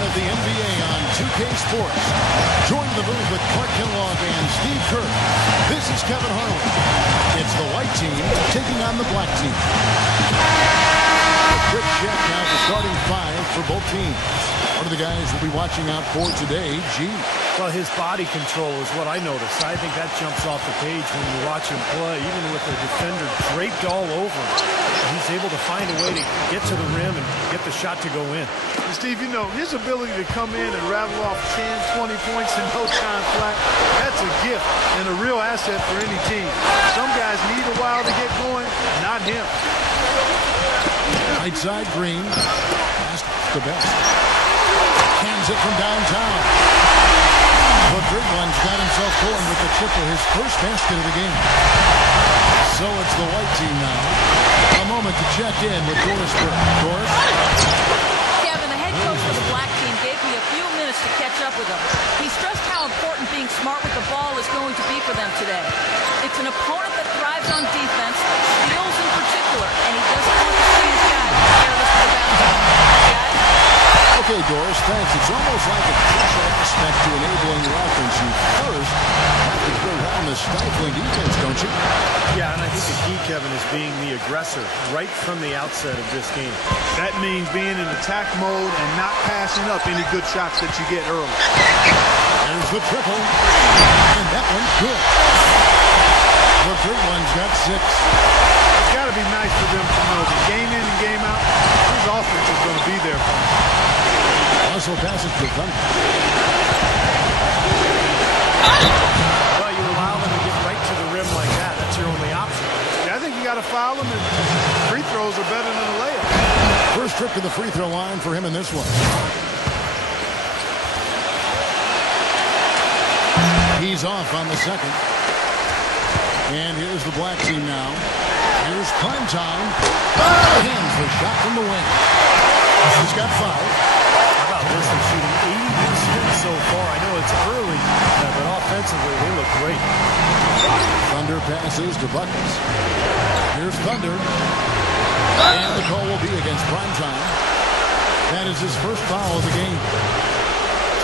of the NBA on 2K Sports. Join the move with Clark Kellogg and Steve Kerr. This is Kevin Harlan. It's the white team taking on the black team. A quick check now the starting five for both teams. One of the guys we'll be watching out for today, G. Well, his body control is what I noticed. I think that jumps off the page when you watch him play, even with the defender draped all over him. He's able to find a way to get to the rim and get the shot to go in. And Steve, you know, his ability to come in and rattle off 10, 20 points in no time flat, that's a gift and a real asset for any team. Some guys need a while to get going, not him. Right side, Green. That's the best. Hands it from downtown. The big one's got himself going with the triple, his first basket of the game. So it's the white team now. A moment to check in with Doris Burke. Doris? Kevin, the head coach for the black team gave me a few minutes to catch up with them. He stressed how important being smart with the ball is going to be for them today. It's an opponent that thrives on defense, steals in particular, and he doesn't want to see his guys careless with the basketball. Okay, Doris, thanks. It's almost like a crucial aspect to enabling your offense. You first have to go around the stifling defense, don't you? Yeah, and I think the key, Kevin, is being the aggressor right from the outset of this game. That means being in attack mode and not passing up any good shots that you get early. There's the triple, and that one's good. The third one's got 6. It's got to be nice for them to know that game in and game out, his offense is going to be there for him. Also passes to Thunder. Well, you allow them to get right to the rim like that. That's your only option. Yeah, I think you got to foul him, and free throws are better than a layup. First trip to the free throw line for him in this one. He's off on the second. And here's the black team now. Here's prime time. Hands the shot from the wing. He's got 5. How about this? They're shooting 80% so far. I know it's early, but offensively they look great. Thunder passes to Buckets. Here's Thunder. And the call will be against prime time. That is his first foul of the game.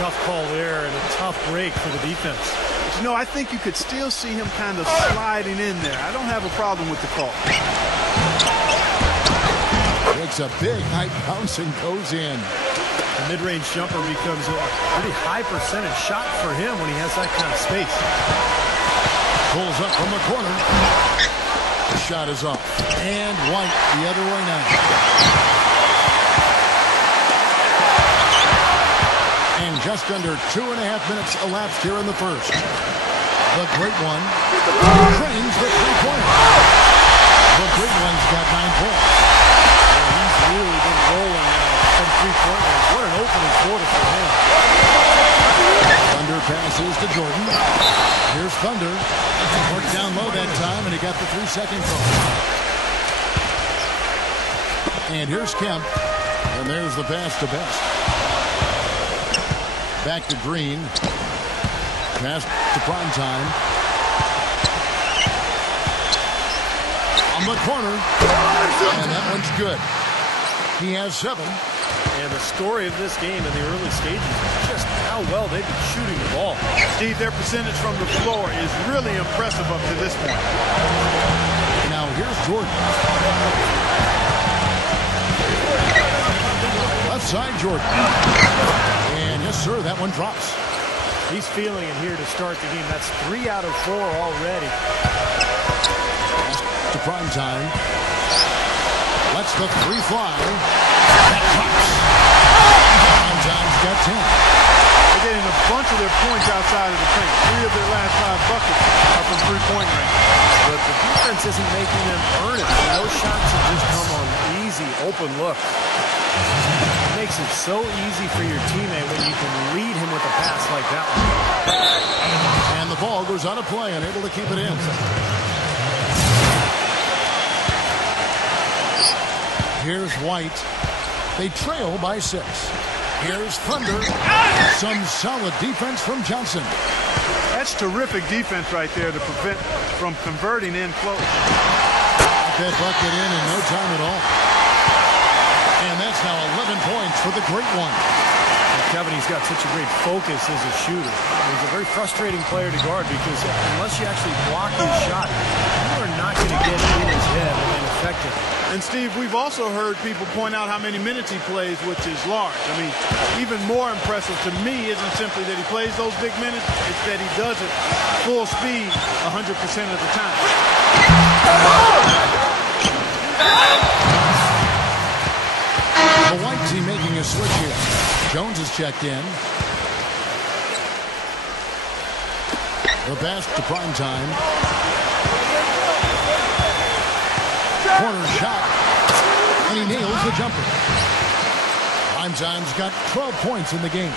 Tough call there and a tough break for the defense. You know, I think you could still see him kind of sliding in there. I don't have a problem with the call. Takes a big height bounce and goes in. The mid-range jumper becomes a pretty high percentage shot for him when he has that kind of space. Pulls up from the corner. The shot is off. And White the other way now. And just under 2.5 minutes elapsed here in the first. The great one trains the three-pointer. The great one's got 9 points. Yeah, he's really been rolling from three-pointers. What an opening quarter for him. Thunder passes to Jordan. Here's Thunder. Worked down low that time, and he got the 3-second call. And here's Kemp. And there's the pass to Best. Back to Green. Pass to prime time. On the corner. And that one's good. He has 7. And the story of this game in the early stages is just how well they've been shooting the ball. Steve, their percentage from the floor is really impressive up to this point. Now here's Jordan. Left side, Jordan. And yes, sir, that one drops. He's feeling it here to start the game. That's 3 out of 4 already. To prime time. Lets the 3 fly. That drops. Prime time's got 10. They're getting a bunch of their points outside of the paint. 3 of their last 5 buckets are from three-point range. But the defense isn't making them earn it. Those shots have just come on easy, open look. It makes it so easy for your teammate when you can lead him with a pass like that one. And the ball goes out of play, unable to keep it in. Here's White. They trail by 6. Here's Thunder. Some solid defense from Johnson. That's terrific defense right there to prevent from converting in close. Got that bucket in no time at all. And that's now 11 points for the great one. Kevin, he's got such a great focus as a shooter. He's a very frustrating player to guard because unless you actually block his shot, you are not going to get in his head and affect him. And Steve, we've also heard people point out how many minutes he plays, which is large. I mean, even more impressive to me isn't simply that he plays those big minutes, it's that he does it full speed 100% of the time. The white team making a switch here. Jones is checked in. The pass to Primetime. Corner shot. And he nails the jumper. Primetime's got 12 points in the game.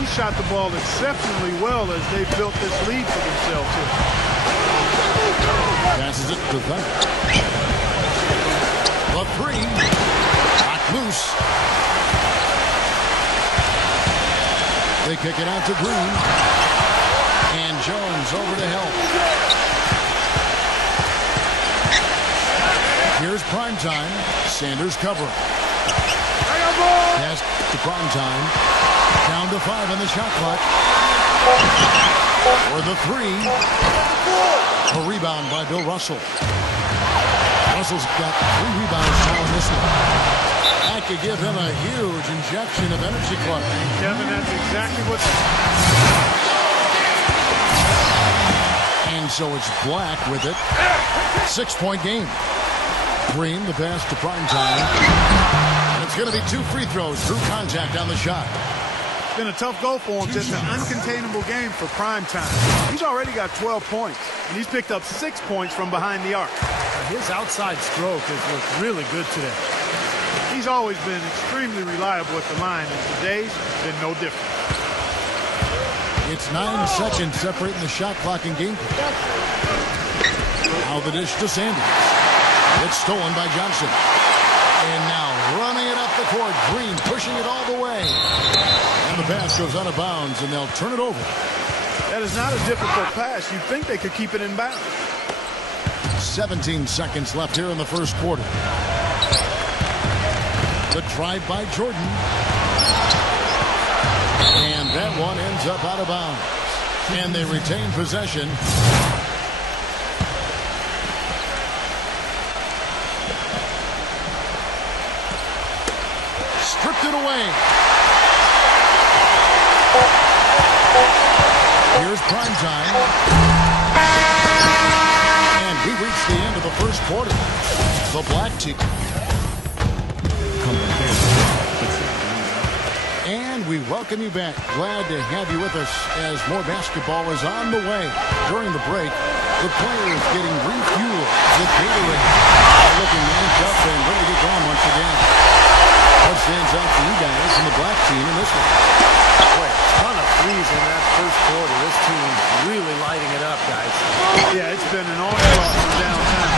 He shot the ball exceptionally well as they built this lead for themselves here. Passes it to Thunder. The three. Knocked loose. They kick it out to Green. And Jones over to help. Here's Primetime. Sanders covering. Pass to Primetime. Down to 5 on the shot clock. For the three. A rebound by Bill Russell. Russell's got 3 rebounds now in this one. That could give him a huge injection of energy, Clark. Kevin, that's exactly what... And so it's Black with it. 6-point game. Green, the pass to Primetime. And it's going to be 2 free throws through contact on the shot. It's been a tough goal for him. Just an uncontainable game for Primetime. He's already got 12 points, and he's picked up 6 points from behind the arc. His outside stroke has looked really good today. He's always been extremely reliable at the line, and today's been no different. It's 9 seconds separating the shot clock and game clock. Now the dish to Sanders. It's stolen by Johnson. And now running it up the court. Green pushing it all the way. And the pass goes out of bounds, and they'll turn it over. That is not a difficult pass. You'd think they could keep it in bounds. 17 seconds left here in the first quarter. The drive by Jordan. And that one ends up out of bounds. And they retain possession. Stripped it away. Here's Primetime. And we reach the end of the first quarter. The Black team. And we welcome you back. Glad to have you with us as more basketball is on the way. During the break, the players getting refueled with Gatorade. Looking yanked up and ready to get going once again. What stands out for you guys in the Black team in this one? Boy, a ton of threes in that first quarter. This team really lighting it up, guys. Yeah, it's been an onslaught from downtown.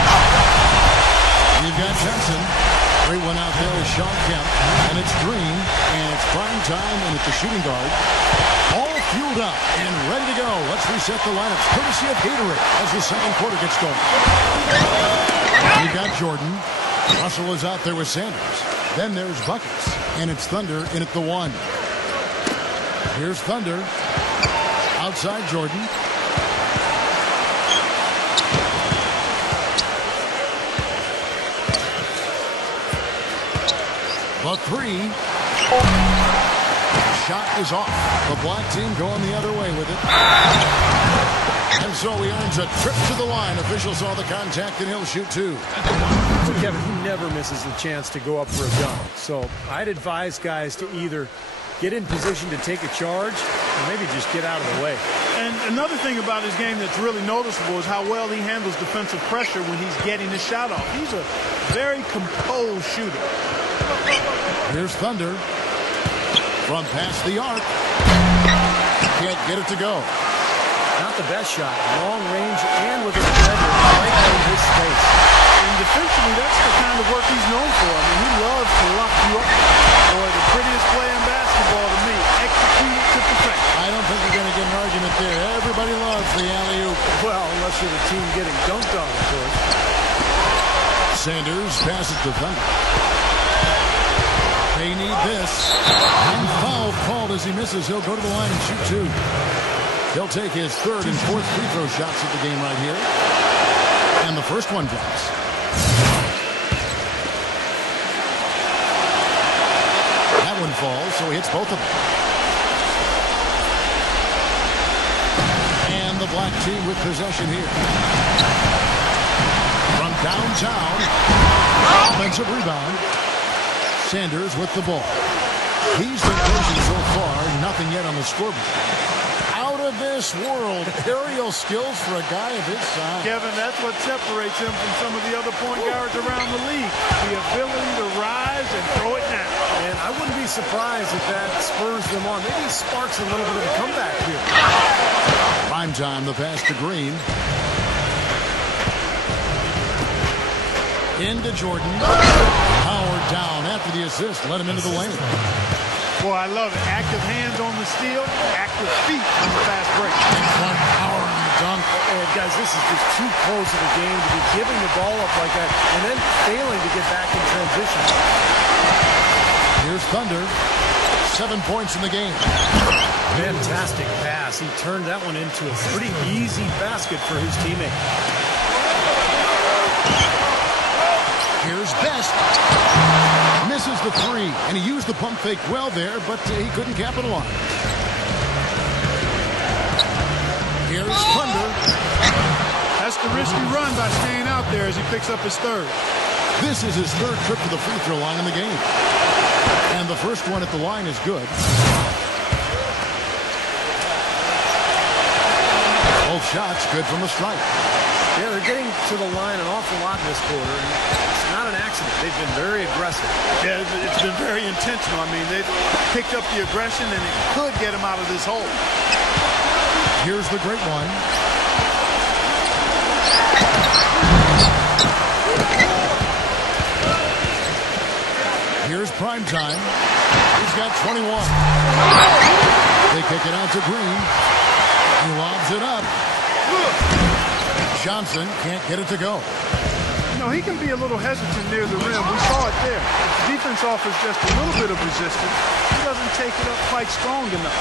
You've got Johnson. Great one out there is Sean Kemp. And it's Green. And it's Primetime. And it's the shooting guard. All fueled up and ready to go. Let's reset the lineups. Courtesy of Gatorade as the second quarter gets going. You've got Jordan. Russell is out there with Sanders. Then there's Buckets. And it's Thunder in at the 1. Here's Thunder. Outside Jordan. The three. Shot is off. The Black team going the other way with it. And so he earns a trip to the line. Official saw the contact, and he'll shoot 2. Kevin, he never misses the chance to go up for a dunk. So I'd advise guys to either get in position to take a charge or maybe just get out of the way. And another thing about his game that's really noticeable is how well he handles defensive pressure when he's getting his shot off. He's a very composed shooter. Here's Thunder. From past the arc. Can't get it to go. Not the best shot. Long range and with a defender right in his space. And defensively, that's the kind of work he's known for. I mean, he loves to lock you up. Boy, the prettiest play in basketball to me. Execute it to perfection. I don't think you're going to get an argument there. Everybody loves the alley-oop. Well, unless you're the team getting dunked on, of course. Sanders passes to Thunder. They need at this. And foul called as he misses. He'll go to the line and shoot two. He'll take his third and fourth free throw shots at the game right here. And the first one drops. That one falls, so he hits both of them. And the black team with possession here. From downtown, offensive rebound. Sanders with the ball. He's been patient so far, nothing yet on the scoreboard. Out of this world, aerial skills for a guy of his size. Kevin, that's what separates him from some of the other point guards around the league. The ability to rise and throw it down. And I wouldn't be surprised if that spurs them on. Maybe sparks a little bit of a comeback here. Prime time, the pass to Green. Into Jordan. Howard down after the assist. Let him into the lane. Boy, I love it. Active hands on the steal, active feet on the fast break. One power on the dunk. And guys, this is just too close of a game to be giving the ball up like that and then failing to get back in transition. Here's Thunder. 7 points in the game. Fantastic pass. He turned that one into a pretty easy basket for his teammate. Here's Best. Misses the three, and he used the pump fake well there, but he couldn't capitalize. Here's Thunder. That's the risky run by staying out there as he picks up his third. This is his third trip to the free throw line in the game. And the first one at the line is good. Both shots good from the strike. Yeah, they're getting to the line an awful lot in this quarter. And it's not an accident. They've been very aggressive. Yeah, it's been very intentional. I mean, they've picked up the aggression, and it could get him out of this hole. Here's the great one. Here's prime time. He's got 21. They kick it out to Green. He lobs it up. Johnson can't get it to go. You know, he can be a little hesitant near the rim. We saw it there. The defense offers just a little bit of resistance. He doesn't take it up quite strong enough.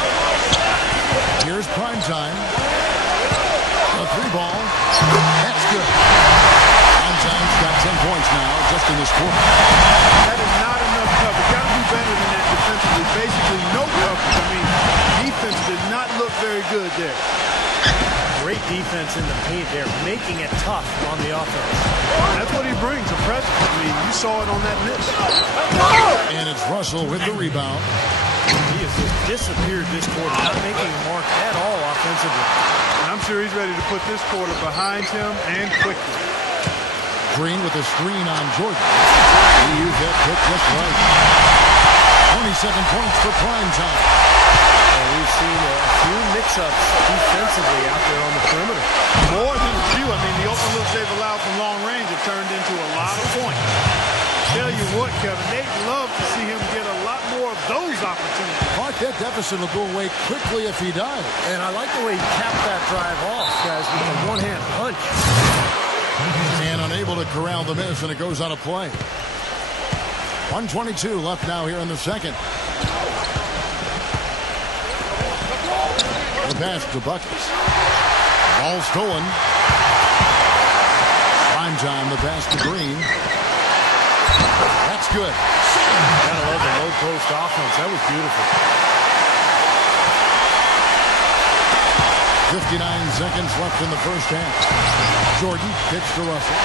Here's prime time. A three ball. That's good. Prime time's got 10 points now just in this quarter. That is not enough coverage. Got to do better than that defensively. Basically no coverage. I mean, defense did not look very good there. Great defense in the paint there, making it tough on the offense. That's what he brings, a presence. I mean, you saw it on that miss. And it's Russell with the rebound. He has just disappeared this quarter, not making a mark at all offensively. And I'm sure he's ready to put this quarter behind him and quickly. Green with a screen on Jordan. He used that pick just right. 27 points for prime time. We've seen a few mix-ups defensively out there on the perimeter. More than a few. I mean, the open looks they've allowed from long range have turned into a lot of points. Tell you what, Kevin, they'd love to see him get a lot more of those opportunities. Mark, that deficit will go away quickly if he does. And I like the way he capped that drive off, guys, with a one-hand punch. And unable to corral the miss, and it goes out of play. 1:22 left now here in the second. The pass to Buckets. Ball stolen. Prime time, the pass to Green. That's good. Gotta love the low post offense. That was beautiful. 59 seconds left in the first half. Jordan kicks to Russell.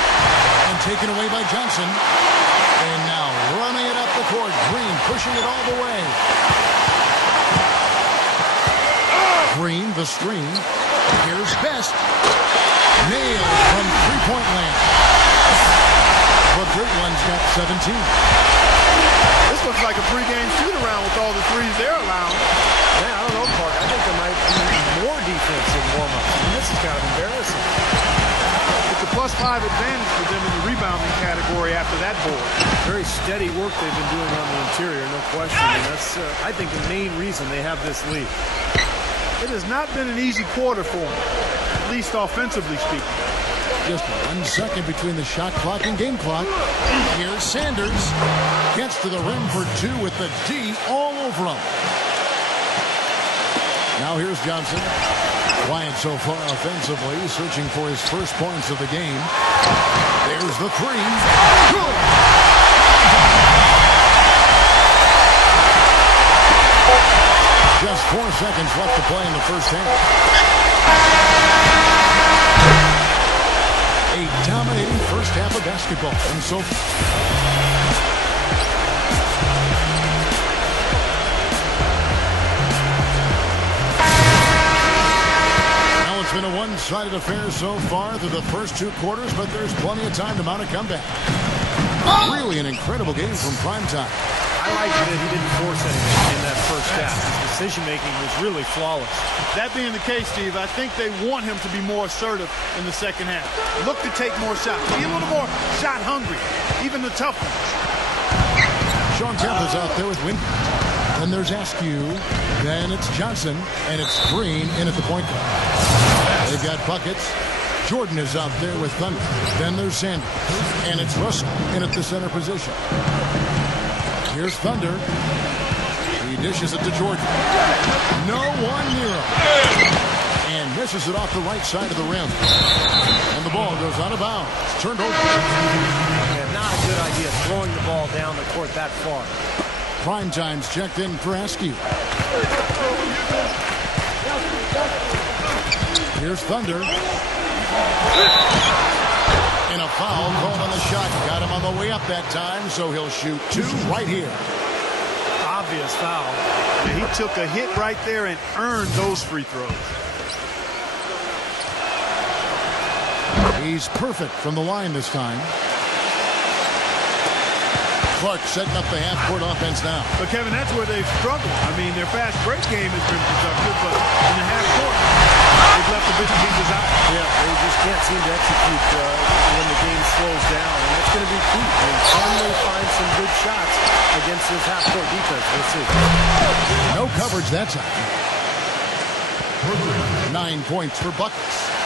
And taken away by Johnson. And now running it up the court. Green pushing it all the way. Green, the screen. Here's Best. Nailed from three-point land. But Great One's got 17. This looks like a pregame shoot-around with all the threes they're allowing. Yeah, I don't know, Park. I think there might be more defense in warm-ups. I mean, this is kind of embarrassing. It's a +5 advantage for them in the rebounding category after that board. Very steady work they've been doing on the interior, no question. And that's, I think, the main reason they have this lead. It has not been an easy quarter for him, at least offensively speaking. Just 1 second between the shot clock and game clock. Here's Sanders. Gets to the rim for 2 with the D all over him. Now here's Johnson. Quiet so far offensively, searching for his first points of the game. There's the 3. Good. Just 4 seconds left to play in the first half. A dominating first half of basketball. And so it's been a one-sided affair so far through the first 2 quarters, but there's plenty of time to mount a comeback. Really an incredible game from primetime. I like that he didn't force anything in that first half. His decision-making was really flawless. That being the case, Steve, I think they want him to be more assertive in the second half. Look to take more shots. Be a little more shot hungry, even the tough ones. Sean Tampa's out there with Wynn. Then there's Askew. Then it's Johnson. And it's Green in at the point guard. They've got buckets. Jordan is out there with Thunder. Then there's Sanders. And it's Russell in at the center position. Here's Thunder. He dishes it to Jordan. No one near him. And misses it off the right side of the rim. And the ball goes out of bounds. It's turned over. Yeah, not a good idea throwing the ball down the court that far. Primetime's checked in for Askew. Here's Thunder. And a foul called on the shot. Got him on the way up that time, so he'll shoot 2 right here. Obvious foul. And he took a hit right there and earned those free throws. He's perfect from the line this time. Clark setting up the half-court offense now. But, Kevin, that's where they've struggled. I mean, their fast break game has been productive, but in the half-court, they've left a bit to be desired. Yeah, they just can't seem to execute when the game slows down, and that's going to be key. I mean, can they find some good shots against this half-court defense? We'll see. No coverage that time. 9 points for Buckets.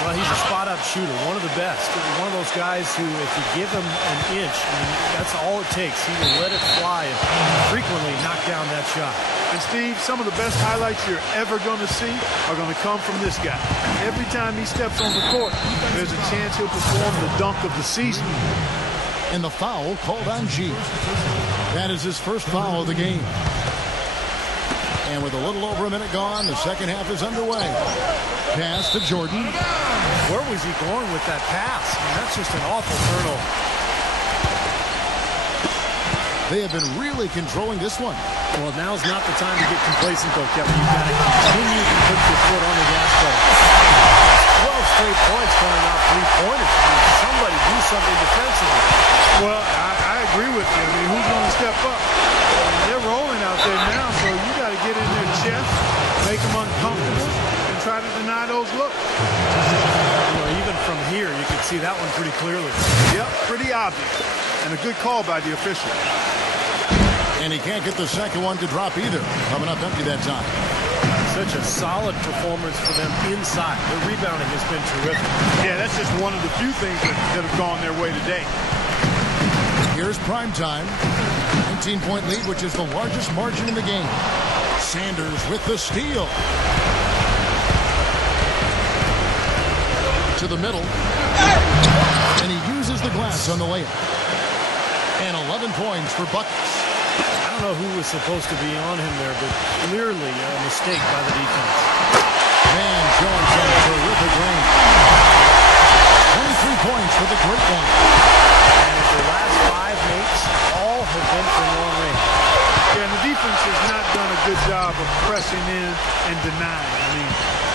Well, he's a spot-up shooter, one of the best. One of those guys who, if you give him an inch, I mean, that's all it takes. He will let it fly and frequently knock down that shot. And, Steve, some of the best highlights you're ever going to see are going to come from this guy. Every time he steps on the court, there's a chance he'll perform the dunk of the season. And the foul called on G. That is his first foul of the game. And with a little over a minute gone, the second half is underway. Pass to Jordan. Where was he going with that pass? I mean, that's just an awful turnover. They have been really controlling this one. Well, now's not the time to get complacent, though, Kevin. You've got to continue to put your foot on the gas pedal. 12 straight points coming off 3-pointers. I mean, somebody do something defensively. Well, I agree with you. I mean, who's going to step up? I mean, they're rolling out there now, so you got to get in their chest, make them uncomfortable, and try to deny those looks. You know, even from here, you can see that one pretty clearly. Yep, pretty obvious. And a good call by the official. And he can't get the second one to drop either. Coming up empty that time. Such a solid performance for them inside. Their rebounding has been terrific. Yeah, that's just one of the few things that have gone their way today. Here's primetime. 19-point lead, which is the largest margin in the game. Sanders with the steal. To the middle. And he uses the glass on the layup. And 11 points for Buckets. I don't know who was supposed to be on him there, but clearly a mistake by the defense. Man showing some terrific range. 23 points for the great one. And if the last 5 makes, all have been from long range. Yeah, and the defense has not done a good job of pressing in and denying. I mean,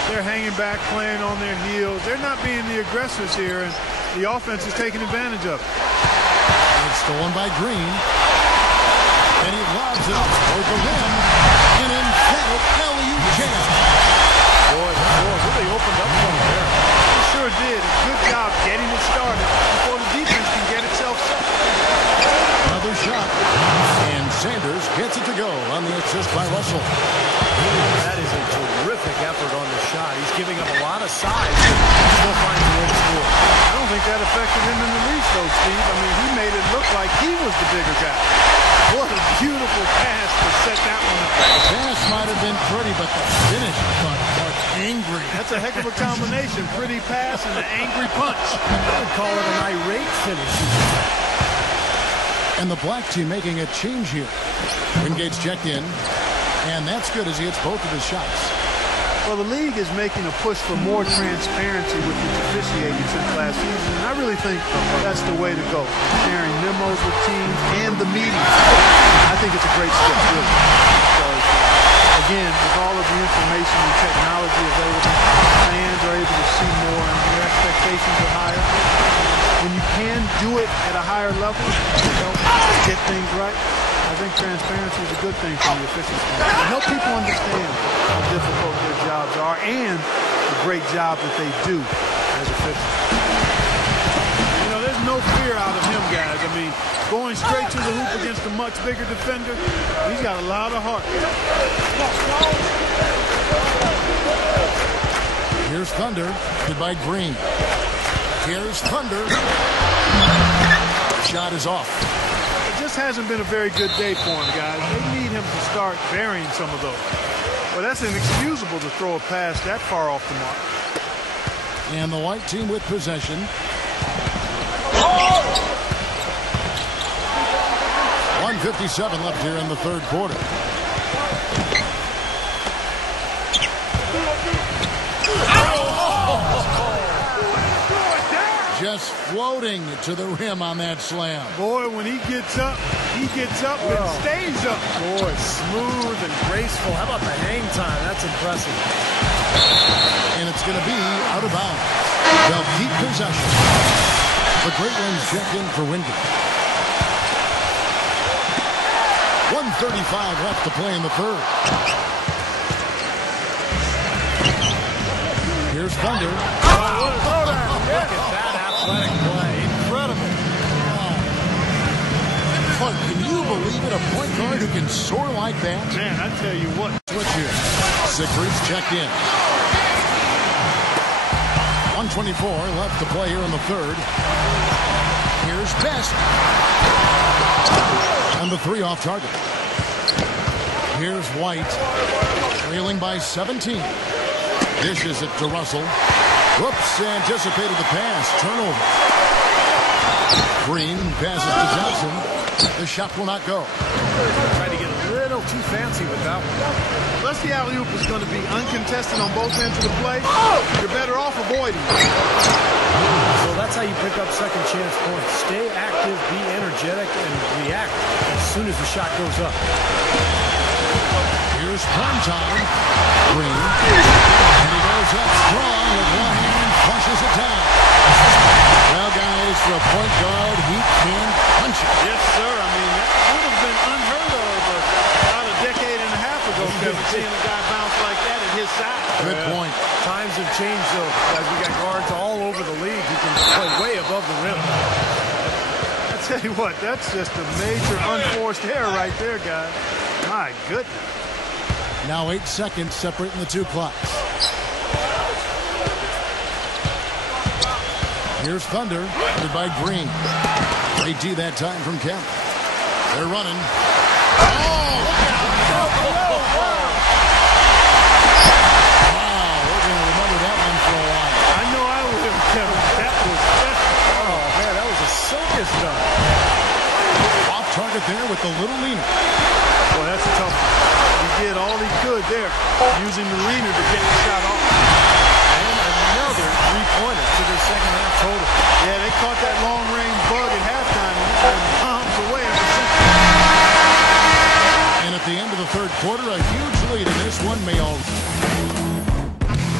they're hanging back, playing on their heels. They're not being the aggressors here, and the offense is taking advantage of it. It's stolen by Green. And he lobs it up toward the rim. An emphatic alley-oop jam. Boy, the floor really opened up from there. They sure did. A good job getting it started before the defense can get itself set. Another shot. And Sanders gets it to go on the assist by Russell. That is a terrific effort on the shot. He's giving up a lot of size. still finds a way to score. I don't think that affected him in the least, though, Steve. I mean, he made it look like he was the bigger guy. What a beautiful pass to set that one up. The pass might have been pretty, but the finish was angry. That's a heck of a combination. Pretty pass and an angry punch. I would call it an irate finish. And the black team making a change here. Wingate's checked in, and that's good as he hits both of his shots. Well, the league is making a push for more transparency with the officiating since last season, and I really think that's the way to go. Sharing memos with teams and the meetings. I think it's a great step, really. Because, again, with all of the information and technology available, fans are able to see more and their expectations are higher. When you can do it at a higher level, get things right, I think transparency is a good thing for the officials. To help people understand how difficult their jobs are and the great job that they do as officials. You know, there's no fear out of him, guys. I mean, going straight to the hoop against a much bigger defender, he's got a lot of heart. Here's Thunder, good by Green. Here's Thunder. Shot is off. It just hasn't been a very good day for him, guys. They need him to start burying some of those. Well, that's inexcusable to throw a pass that far off the mark. And the white team with possession. 1:57 left here in the third quarter. Just floating to the rim on that slam. Boy, when he gets up and stays up. Boy, smooth and graceful. How about the hang time? That's impressive. And it's going to be out of bounds. They'll keep possession. The Great Ones check in for Wingate. 1:35 left to play in the third. Here's Thunder. Look at that athletic play. Incredible. But can you believe it? A point guard who can soar like that? Man, I tell you what. Switch here. CiTiEZ checked in. 1:24 left to play here in the third. Here's Best. And the three off target. Here's White. Trailing by 17. Dishes it to Russell. Whoops, anticipated the pass. Turnover. Green passes to Johnson. The shot will not go. Tried to get a little too fancy with that one. Unless the alley-oop is going to be uncontested on both ends of the play, you're better off avoiding it. So that's how you pick up second chance points. Stay active, be energetic, and react as soon as the shot goes up. Here's prime time. Green. And he goes up strong with one hand, flushes it down. Well, guys, for a point guard, he can punch it. Yes, sir. I mean, that would have been unheard of about a decade and a half ago, Kevin, seeing a guy bounce like that at his side. Good point. Times have changed, though, as we got guards all over the league who can play way above the rim. I tell you what, that's just a major unforced error right there, guys. My goodness. Now 8 seconds separating the two clocks. Here's Thunder, led by Green. Great D that time from Kemp. They're running. Oh, look out! Wow, we're going to remember that one for a while. I know I will, Kevin. That was special. Oh, man, that was a circus dunk. Off target there with the little leaner. Boy, that's a tough one. He did all he could there, using the leaner to get the shot off. And another three-pointer to their second half total. Yeah, they caught that long-range bug at halftime and bombs away. And at the end of the third quarter, a huge lead in this one.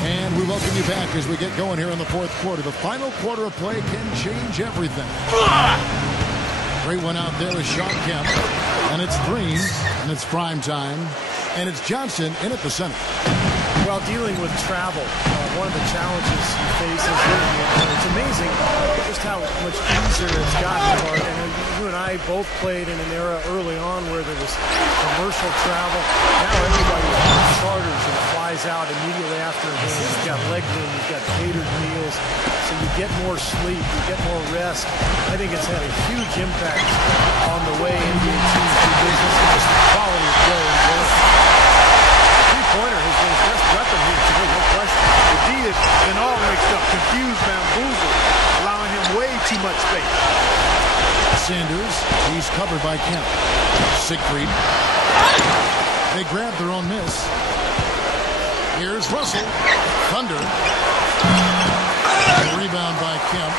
And we welcome you back as we get going here in the fourth quarter. The final quarter of play can change everything. Great one out there with Sean Kemp. And it's Green, and it's prime time. And it's Johnson in at the center. Well, dealing with travel, one of the challenges you face is it's amazing just how much easier it's gotten. And you and I both played in an era early on where there was commercial travel. Now everybody charters and flies out immediately after a game. You've got leg room, you've got catered meals, so you get more sleep, you get more rest. I think it's had a huge impact on the way NBA teams do business and just the quality of play in general. Three-pointer has been his best weapon here today, no question. The D has been all mixed up, confused, bamboozled, allowing him way too much space. Sanders, he's covered by Kemp. Siegfried. They grab their own miss. Here's Russell. Thunder. Rebound by Kemp.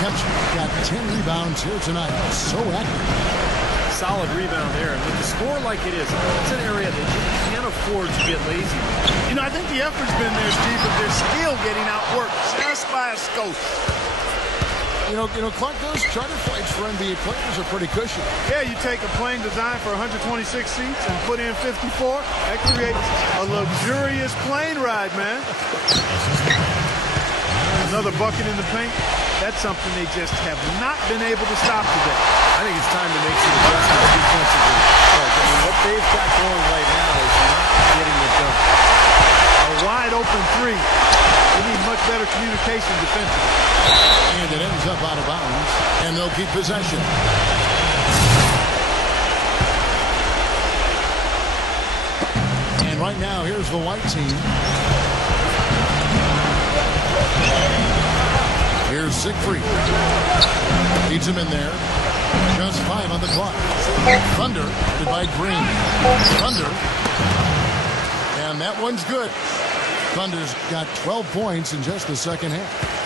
Kemp's got 10 rebounds here tonight. So active. Solid rebound there. And with the score like it is, it's an area that you can't afford to get lazy. You know, I think the effort's been there, Steve, but they're still getting outworked just by a scope. You know, Clark, those charter flights for NBA players are pretty cushy. Yeah, you take a plane designed for 126 seats and put in 54. That creates a luxurious plane ride, man. Another bucket in the paint. That's something they just have not been able to stop today. I think it's time to make some adjustments defensively. I mean, what they've got going right now is not getting it done. A wide open three. They need much better communication defensively. And it ends up out of bounds, and they'll keep possession. And right now, here's the white team. Here's Siegfried. Feeds him in there. Just 5 on the clock. Thunder by Green. Thunder. And that one's good. Thunder's got 12 points in just the second half.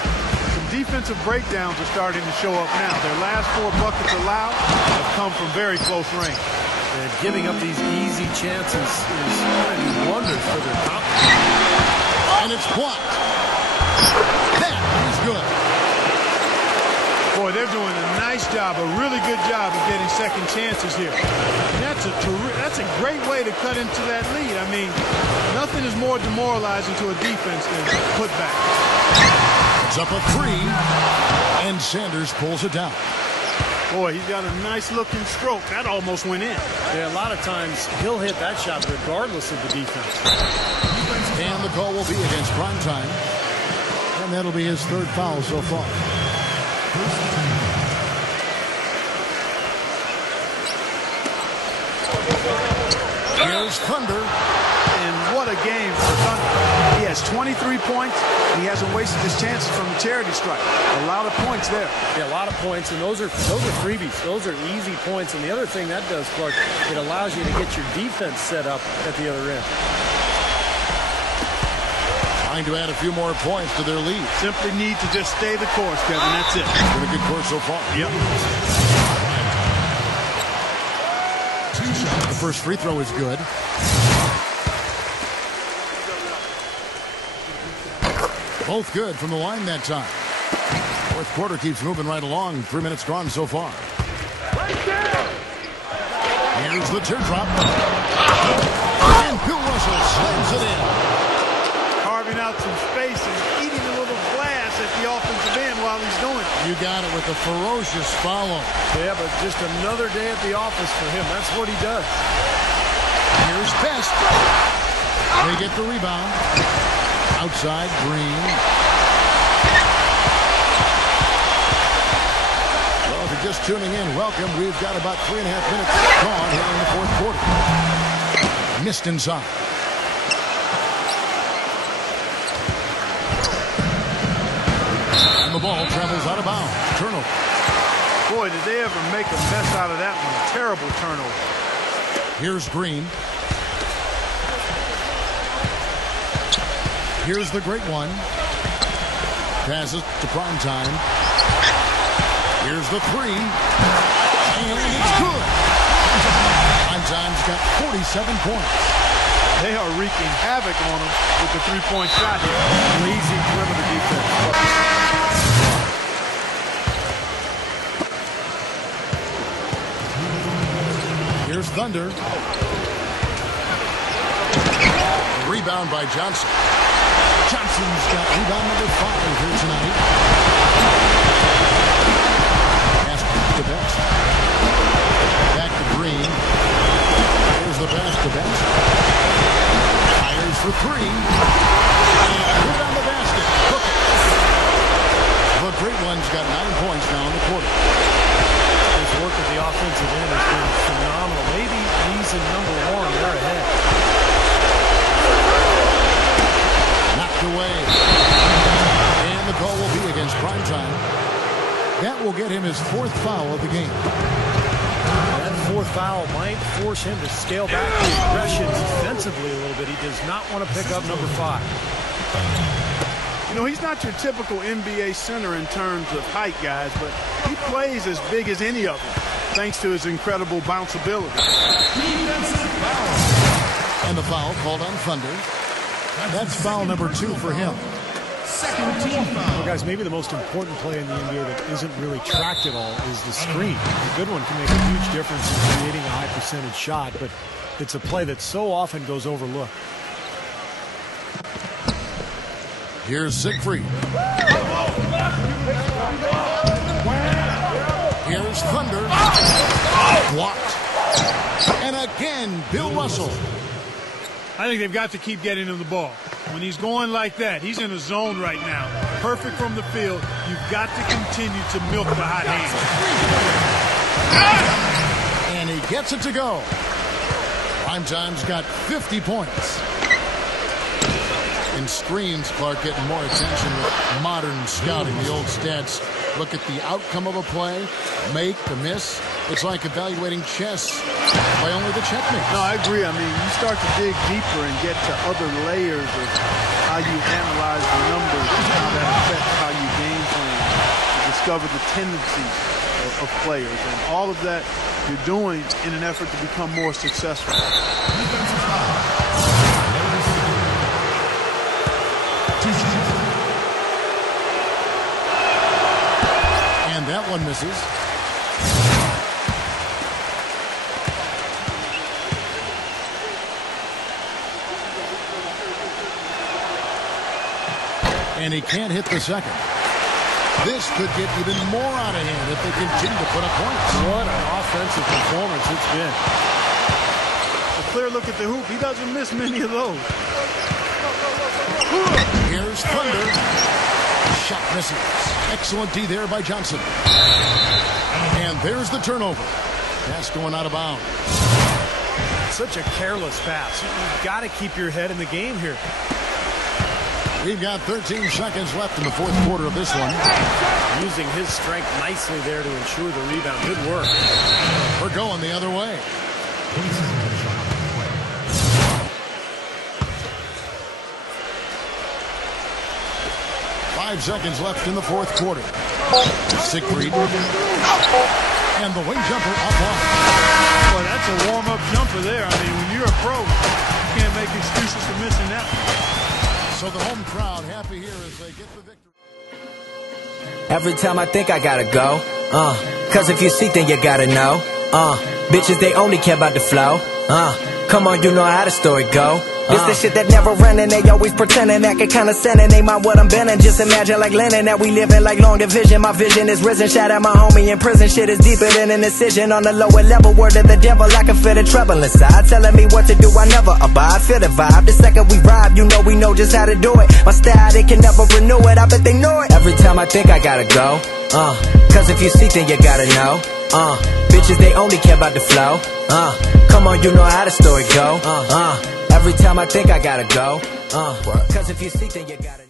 Some defensive breakdowns are starting to show up now. Their last 4 buckets allowed have come from very close range. And giving up these easy chances is going to do wonders for their confidence. And it's blocked. That is good. Boy, they're doing a nice job, a really good job of getting second chances here. That's a great way to cut into that lead. I mean, nothing is more demoralizing to a defense than putback. It's up a 3, and Sanders pulls it down. Boy, he's got a nice-looking stroke. That almost went in. Yeah, a lot of times he'll hit that shot regardless of the defense. And the call will be against Primetime, and that'll be his 3rd foul so far. Here's Thunder. And what a game for Thunder. He has 23 points. He hasn't wasted his chances from the charity stripe. A lot of points there. Yeah, a lot of points, and those are freebies. Those are easy points. And the other thing that does, Clark, it allows you to get your defense set up at the other end. Trying to add a few more points to their lead. Simply need to just stay the course, Kevin. That's it. It's been a good course so far. Yep. The first free throw is good. Both good from the line that time. Fourth quarter keeps moving right along. 3 minutes gone so far. Here's the teardrop. And Bill Russell slams it in. Carving out some space and eating a little glass at the offensive end while he's doing it. You got it with a ferocious follow. Yeah, but just another day at the office for him. That's what he does. Here's Best. They get the rebound. Outside, Green. Well, if you're just tuning in, welcome. We've got about 3.5 minutes gone here in the 4th quarter. Missed inside. And the ball travels out of bounds. Turnover. Boy, did they ever make a mess out of that one. Terrible turnover. Here's Green. Here's the great one. Passes to Primetime. Here's the 3. And it's good. Primetime's got 47 points. They are wreaking havoc on them with the three-point shot here. Lazy perimeter defense. Here's Thunder. Rebound by Johnson. Johnson's got rebound number 5 here tonight. Pass to Betts. Back to Green. Here's the pass to Betts. Fires for 3. And put on the basket. Cook it. The great one's got 9 points now in the quarter. His work at the offensive end has been phenomenal. Maybe he's in number 1. They're ahead. Knocked away. And the call will be against Primetime. That will get him his 4th foul of the game. That 4th foul might force him to scale back the aggression defensively a little bit. He does not want to pick up number 5. You know, he's not your typical NBA center in terms of height, guys, but he plays as big as any of them, thanks to his incredible bounce ability. And the foul called on Thunder. That's foul number 2 for him. Second team foul. Well, guys, maybe the most important play in the NBA that isn't really tracked at all is the screen. A good one can make a huge difference in creating a high percentage shot, but it's a play that so often goes overlooked. Here's Siegfried. Here's Thunder. Blocked. And again, Bill Russell. I think they've got to keep getting him the ball. When he's going like that, he's in a zone right now. Perfect from the field. You've got to continue to milk the hot hand. And he gets it to go. Primetime's got 50 points. In screens, Clark getting more attention with modern scouting. The old stats look at the outcome of a play, make or miss. It's like evaluating chess by only the checkmate. No, I agree. I mean, you start to dig deeper and get to other layers of how you analyze the numbers and how that affects how you game plan. You discover the tendencies of players. And all of that you're doing in an effort to become more successful. And that one misses. And he can't hit the second. This could get even more out of hand if they continue to put up points. What an offensive performance it's been. A clear look at the hoop. He doesn't miss many of those. Here's Thunder. Shot misses. Excellent D there by Johnson. And there's the turnover. Pass going out of bounds. Such a careless pass. You've got to keep your head in the game here. We've got 13 seconds left in the 4th quarter of this one. Using his strength nicely there to ensure the rebound. Good work. We're going the other way. 5 seconds left in the 4th quarter. Siegfried. And the wing jumper offline. Boy, that's a warm-up jumper there. I mean, when you're a pro, you can't make excuses for missing that one. So the home crowd happy here as they get the victory. Every time I think I gotta go, cause if you see, then you gotta know, bitches, they only care about the flow, come on, you know how the story go. This the shit that never run and they always pretending, acting kinda sending. They mind what I'm bending, just imagine like Lennon that we living like long division. My vision is risen, shout out my homie in prison. Shit is deeper than an incision on the lower level. Word of the devil, I can feel the trouble inside, telling me what to do, I never abide. Feel the vibe, the second we ride, you know we know just how to do it. My style, they can never renew it, I bet they know it. Every time I think I gotta go, cause if you see, then you gotta know, bitches, they only care about the flow, come on, you know how the story go, every time I think I gotta go, cause if you see, then you gotta